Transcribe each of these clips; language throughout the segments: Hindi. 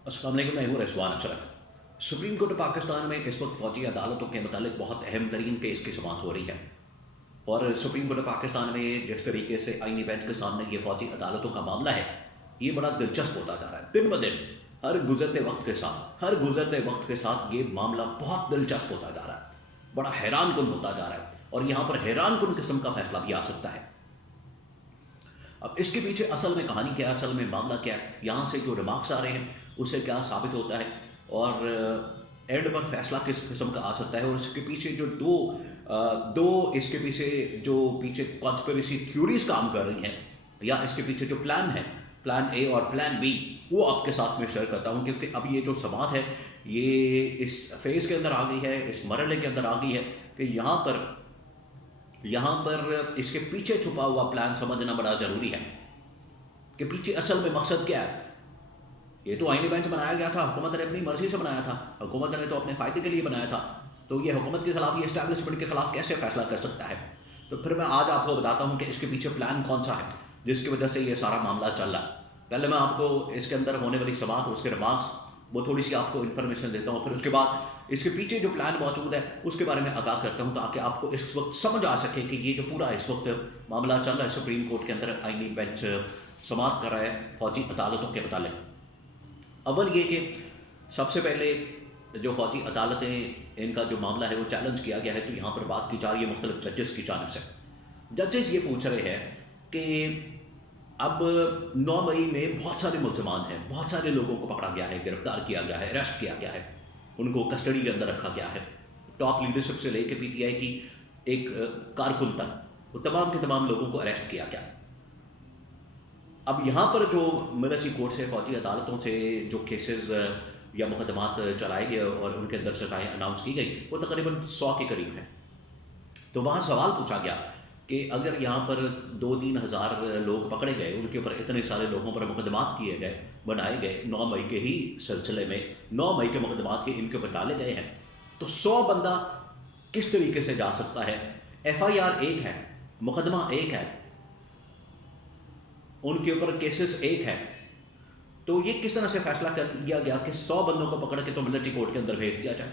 अस्सलाम वालेकुम, मैं हूँ रिजवान अशरफ। सुप्रीम कोर्ट पाकिस्तान में इस वक्त फौजी अदालतों के मुतालिक बहुत अहम तरीन केस की समाअत हो रही है। और सुप्रीम कोर्ट पाकिस्तान में जिस तरीके से आईनी बेंच के सामने ये फौजी अदालतों का मामला है, ये बड़ा दिलचस्प होता जा रहा है दिन ब दिन। हर गुजरते वक्त के साथ ये मामला बहुत दिलचस्प होता जा रहा है, बड़ा हैरान कुन होता जा रहा है। और यहाँ पर हैरान कुन किस्म का फैसला भी आ सकता है। अब इसके पीछे असल में कहानी क्या है, असल में मामला क्या है, यहाँ से जो रिमार्क्स आ रहे हैं उससे क्या साबित होता है, और एंड पर फैसला किस किस्म का आ सकता है। और इसके पीछे जो दो इसके पीछे जो कॉन्स्पिरेसी थ्योरीज काम कर रही हैं, या इसके पीछे जो प्लान है, प्लान ए और प्लान बी, वो आपके साथ में शेयर करता हूँ। क्योंकि अब ये जो समात है ये इस फेज़ के अंदर आ गई है, इस मरहले के अंदर आ गई है कि यहाँ पर इसके पीछे छुपा हुआ प्लान समझना बड़ा ज़रूरी है कि पीछे असल में मकसद क्या है। ये तो आईनी बेंच बनाया गया था, हुकूमत ने अपनी मर्जी से बनाया था, हुकूमत ने तो अपने फ़ायदे के लिए बनाया था। तो ये हुकूमत के खिलाफ, ये इस्टेब्लिशमेंट के खिलाफ कैसे फैसला कर सकता है। तो फिर मैं आज आपको बताता हूँ कि इसके पीछे प्लान कौन सा है जिसकी वजह से ये सारा मामला चल रहा है। पहले मैं आपको इसके अंदर होने वाली समात, उसके रिमार्क्स, वो थोड़ी सी आपको इन्फॉर्मेशन देता हूँ। फिर उसके बाद इसके पीछे जो प्लान मौजूद है उसके बारे में आगाह करता हूँ, ताकि आपको इस वक्त समझ आ सके कि ये जो पूरा इस वक्त मामला चल रहा है सुप्रीम कोर्ट के अंदर, आईनी बेंच समात कर रहा है फौजी अदालतों के मुतालिक। अव्वल ये कि सबसे पहले जो फौजी अदालतें, इनका जो मामला है वो चैलेंज किया गया है। तो यहाँ पर बात की जा रही है मुख्तलिफ जजेस की जानिब से। जजेस ये पूछ रहे हैं कि अब 9 मई में बहुत सारे मुल्ज़मान हैं, बहुत सारे लोगों को पकड़ा गया है, गिरफ्तार किया गया है, अरेस्ट किया गया है, उनको कस्टडी के अंदर रखा गया है। टॉप लीडरशिप से लेकर पीटीआई की एक कारकुन तक, वो तमाम के तमाम लोगों को अरेस्ट किया गया। अब यहाँ पर जो मिलिट्री कोर्ट से, फौजी अदालतों से जो केसेस या मुकदमात चलाए गए और उनके अंदर सजाएँ अनाउंस की गई, वो तकरीबन 100 के करीब हैं। तो वहाँ सवाल पूछा गया कि अगर यहाँ पर 2-3 हज़ार लोग पकड़े गए, उनके ऊपर इतने सारे लोगों पर मुकदमात किए गए, बनाए गए, 9 मई के ही सिलसिले में 9 मई के मुकदमात के इनके ऊपर डाले गए हैं, तो 100 बंदा किस तरीके से जा सकता है। FIR एक है, मुकदमा एक है, उनके ऊपर केसेस एक है। तो ये किस तरह से फैसला कर लिया गया कि 100 बंदों को पकड़ के तो मिलिट्री कोर्ट के अंदर भेज दिया जाए।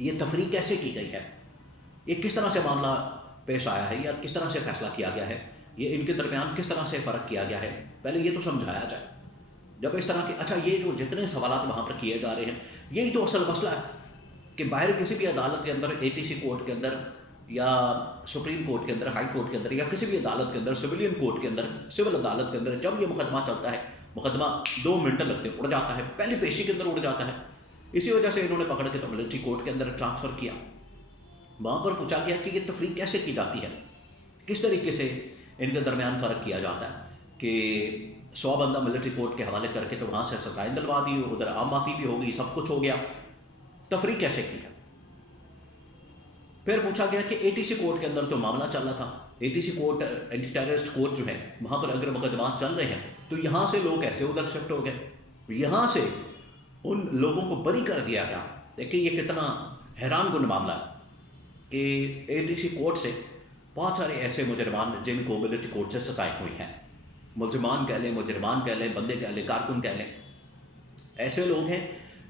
ये तफरीक कैसे की गई है, ये किस तरह से मामला पेश आया है, या किस तरह से फैसला किया गया है, ये इनके दरमियान किस तरह से फ़र्क किया गया है, पहले ये तो समझाया जाए। जब इस तरह के, अच्छा, ये जो जितने सवालात वहाँ पर किए जा रहे हैं, यही तो असल मसला है कि बाहर किसी भी अदालत के अंदर, ATC कोर्ट के अंदर या सुप्रीम कोर्ट के अंदर, हाई कोर्ट के अंदर, या किसी भी अदालत के अंदर, सिविलियन कोर्ट के अंदर, सिविल अदालत के अंदर, जब ये मुकदमा चलता है, मुकदमा 2 मिनट लगते उड़ जाता है, पहली पेशी के अंदर उड़ जाता है। इसी वजह से इन्होंने पकड़ के तो मिलिट्री कोर्ट के अंदर ट्रांसफ़र किया। वहाँ पर पूछा गया कि ये तफरीक कैसे की जाती है, किस तरीके से इनके दरमियान फ़र्क किया जाता है कि 100 बंदा मिलिट्री कोर्ट के हवाले करके तो वहाँ से सजाएं दिलवा दी, उधर आम माफ़ी भी हो गई, सब कुछ हो गया, तफरीक कैसे की है। फिर पूछा गया कि ATC कोर्ट के अंदर तो मामला चल रहा था, ATC court, anti terrorist court जो है, वहाँ पर अगर मुकदमात चल रहे हैं तो यहाँ से लोग कैसे उधर शिफ्ट हो गए, यहाँ से उन लोगों को बरी कर दिया गया। देखिए ये कितना हैरान कुन मामला है कि ATC कोर्ट से बहुत सारे ऐसे मुजरमान जिनको मिलिट्री कोर्ट से सजाएँ हुई हैं, मुलजमान कह लें, मुजरमान कह लें, बंदे कह लें, कारकुन कह लें, ऐसे लोग हैं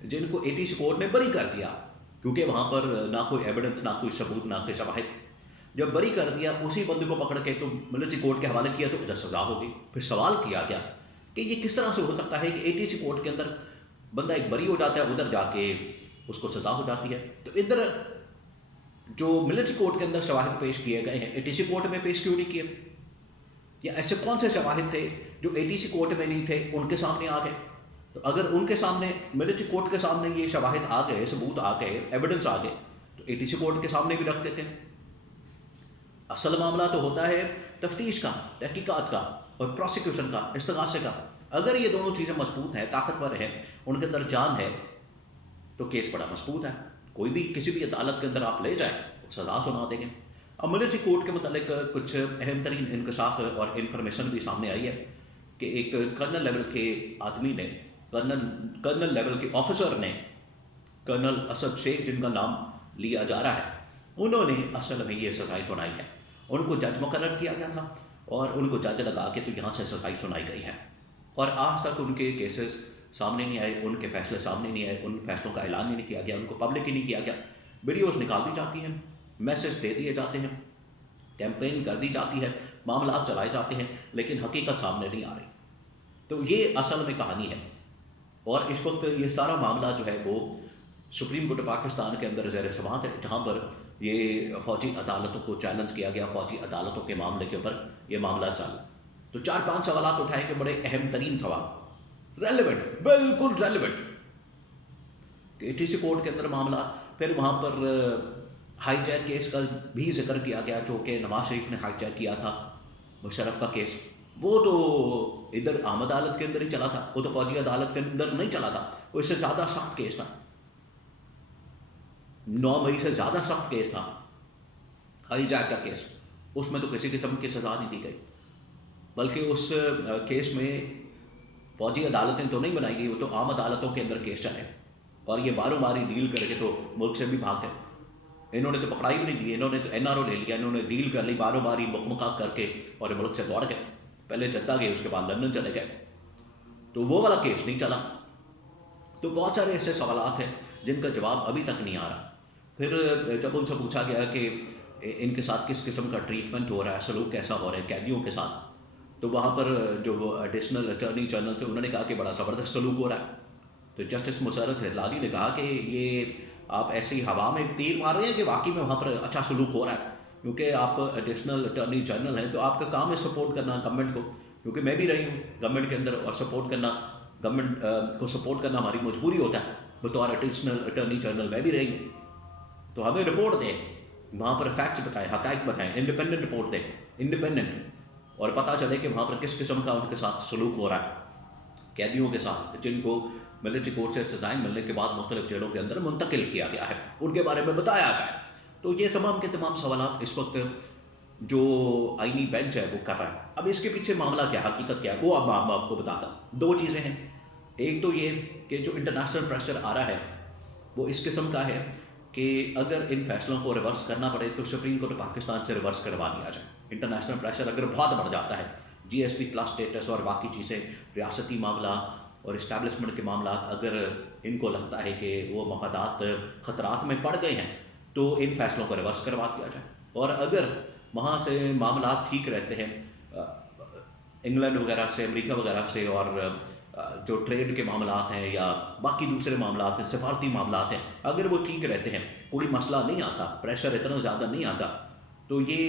जिनको ATC कोर्ट ने बरी कर दिया, क्योंकि वहाँ पर ना कोई एविडेंस, ना कोई सबूत, ना कोई शवाहिद। जब बरी कर दिया, उसी बंदे को पकड़ के तो मिलिट्री कोर्ट के हवाले किया तो उधर सज़ा हो गई। फिर सवाल किया गया कि ये किस तरह से हो सकता है कि ATC कोर्ट के अंदर बंदा एक बरी हो जाता है, उधर जाके उसको सज़ा हो जाती है। तो इधर जो मिलिट्री कोर्ट के अंदर शवाहिद पेश किए गए हैं, ATC कोर्ट में पेश क्यों नहीं किए, या ऐसे कौन से शवाहिद थे जो ATC कोर्ट में नहीं थे, उनके सामने आ गए। तो अगर उनके सामने, मिलिट्री कोर्ट के सामने ये शवाहिद आ गए, सबूत आ गए, एविडेंस आ गए, तो ATC कोर्ट के सामने भी रख देते हैं। असल मामला तो होता है तफ्तीश का, तहकीकात का और प्रोसिक्यूशन का, इस्तगासे का। अगर ये दोनों चीज़ें मजबूत हैं, ताकतवर हैं, उनके अंदर जान है, तो केस बड़ा मजबूत है। कोई भी किसी भी अदालत के अंदर आप ले जाएँ, सज़ा सुना देंगे। अब मिलिट्री कोर्ट के मतलब कुछ अहम तरीन इंकशाफ और इन्फॉर्मेशन भी सामने आई है कि एक कर्नल लेवल के आदमी ने, कर्नल लेवल के ऑफिसर ने, कर्नल असद शेख जिनका नाम लिया जा रहा है, उन्होंने असल में ये सजाई सुनाई है। उनको जज मुकर्रर किया गया था और उनको जज लगा के तो यहाँ से सजाई सुनाई गई है, और आज तक उनके केसेस सामने नहीं आए, उनके फैसले सामने नहीं आए, उन फैसलों का ऐलान ही नहीं किया गया, उनको पब्लिक ही नहीं किया गया। वीडियोज़ निकाल दी जाती हैं, मैसेज दे दिए जाते हैं, कैंपेन कर दी जाती है, मामला चलाए जाते हैं, लेकिन हकीकत सामने नहीं आ रही। तो ये असल में कहानी है। और इस वक्त ये सारा मामला जो है वो सुप्रीम कोर्ट पाकिस्तान के अंदर ज़ेर समाअत है, जहाँ पर ये फ़ौजी अदालतों को चैलेंज किया गया, फ़ौजी अदालतों के मामले के ऊपर ये मामला चला। तो 4-5 सवाल उठाए के बड़े अहम तरीन सवाल, रेलिवेंट, बिल्कुल रेलिवेंट। KTC कोर्ट के अंदर मामला, फिर वहाँ पर हाईजैक केस का भी जिक्र किया गया, जो कि नवाज शरीफ ने हाईजैक किया था, मुशर्रफ का केस। वो तो इधर आम अदालत के अंदर ही चला था, वो तो फौजी अदालत के अंदर नहीं चला था, वो इससे ज़्यादा सख्त केस था, 9 मई से ज़्यादा सख्त केस था हाईजैक का केस। उसमें तो किसी किस्म की सज़ा नहीं दी गई, बल्कि उस केस में फौजी अदालतें तो नहीं बनाई गई, वो तो आम अदालतों के अंदर केस चले, और ये बारों बारी डील करके तो मुल्क से भी भाग गए। इन्होंने तो पकड़ाई भी नहीं दी, इन्होंने तो NRO ले लिया, इन्होंने डील कर ली बारों बारी मुकमका करके, और मुल्क से दौड़ गए। पहले जद्दा गए, उसके बाद लंदन चले गए, तो वो वाला केस नहीं चला। तो बहुत सारे ऐसे सवाल हैं जिनका जवाब अभी तक नहीं आ रहा। फिर जब उनसे पूछा गया कि इनके साथ किस किस्म का ट्रीटमेंट हो रहा है, सलूक कैसा हो रहा है कैदियों के साथ, तो वहाँ पर जो एडिशनल अटॉर्नी जनरल थे उन्होंने कहा कि बड़ा ज़बरदस्त सलूक हो रहा है। तो जस्टिस मुशर्रफ हिलाली ने कहा कि ये आप ऐसे ही हवा में तीर मार रहे हैं कि वाकई में वहाँ पर अच्छा सलूक हो रहा है, क्योंकि आप एडिशनल अटॉर्नी जनरल हैं, तो आपका काम है सपोर्ट करना गवर्नमेंट को, क्योंकि मैं भी रही हूँ गवर्नमेंट के अंदर, और सपोर्ट करना गवर्नमेंट को सपोर्ट करना हमारी मजबूरी होता है। बतौर एडिशनल अटॉर्नी जनरल मैं भी रही हूँ, तो हमें रिपोर्ट दें, वहाँ पर फैक्ट्स बताएं, हक़ाइक़ बताएं, इंडिपेंडेंट रिपोर्ट दें, इंडिपेंडेंट, और पता चले कि वहाँ पर किस किस्म का उनके साथ सलूक हो रहा है कैदियों के साथ, जिनको मिलिट्री कोर्ट से सजाएं मिलने के बाद मुख्तलिफ जेलों के अंदर मुंतकिल किया गया है, उनके बारे में बताया जाए। तो ये तमाम के तमाम सवाल इस वक्त जो आईनी बेंच है वो कर रहा है। अब इसके पीछे मामला क्या, हकीकत क्या है, वो अब मैं आपको बताता हूँ। 2 चीज़ें हैं। एक तो ये कि जो इंटरनेशनल प्रेशर आ रहा है वो इस किस्म का है कि अगर इन फैसलों को रिवर्स करना पड़े तो सुप्रीम कोर्ट पाकिस्तान से रिवर्स करवा दिया जाए। इंटरनेशनल प्रेशर अगर बहुत बढ़ जाता है, GSP+ स्टेटस और बाकी चीज़ें, रियासती मामला और इस्टेब्लिशमेंट के मामला, अगर इनको लगता है कि वो मफादात ख़तरात में पड़ गए हैं तो इन फैसलों को रिवर्स करवा दिया जाए। और अगर वहाँ से मामला ठीक रहते हैं, इंग्लैंड वगैरह से, अमेरिका वगैरह से, और जो ट्रेड के मामला हैं या बाकी दूसरे मामला हैं, सफारती मामला हैं, अगर वो ठीक रहते हैं, कोई मसला नहीं आता, प्रेशर इतना ज़्यादा नहीं आता, तो ये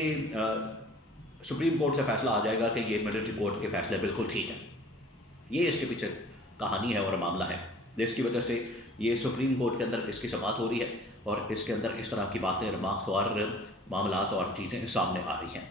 सुप्रीम कोर्ट से फैसला आ जाएगा कि ये मिलिट्री कोर्ट के फैसले बिल्कुल ठीक हैं। ये इसके पीछे कहानी है और मामला है, जिसकी वजह से ये सुप्रीम कोर्ट के अंदर इसकी समाअत हो रही है और इसके अंदर इस तरह की बातें, रिमार्क्स और मामलात और चीज़ें सामने आ रही हैं।